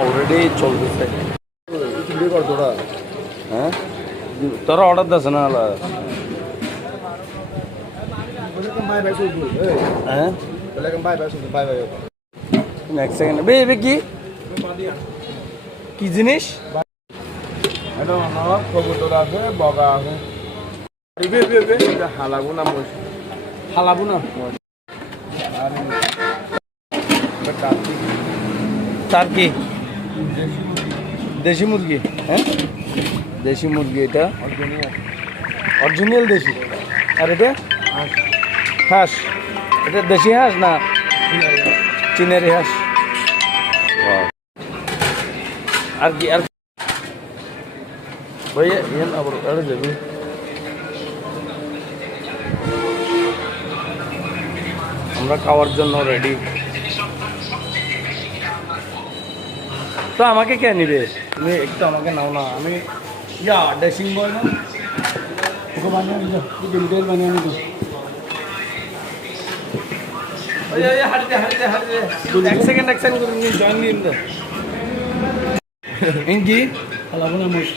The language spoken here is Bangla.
অলরেডি চলতেছে। হ্যাঁ তোরা অর্ডার দিস না হ্যাঁ নেক্সট সেকেন্ড বে এবে কি কি জিনিস কবুতর আছে বগা আছে হালাবো না হালাবো না তার কি দেশি মুরগি হ্যাঁ দেশি মুরগি এটা অরিজিনাল দেশি আর এটা হাঁস এটা দেশি হাঁস না চীনেরি হাঁস আর কি আর ভাইয়া ಏನ್ আবার আরে যাবি আমরা খাওয়ার জন্য রেডি তো আমাকে কে নিবে তুমি একটু আমাকে নাও না আমি ইয়া ড্রেসিং বয় না তোকে বানিয়ে নিও তুই ডিটেল বানিয়ে নিও ওই হাঁটতে এক সেকেন্ড করে নিয়ে জয়েন নিন দে ইনকি হালাবুনা মুশ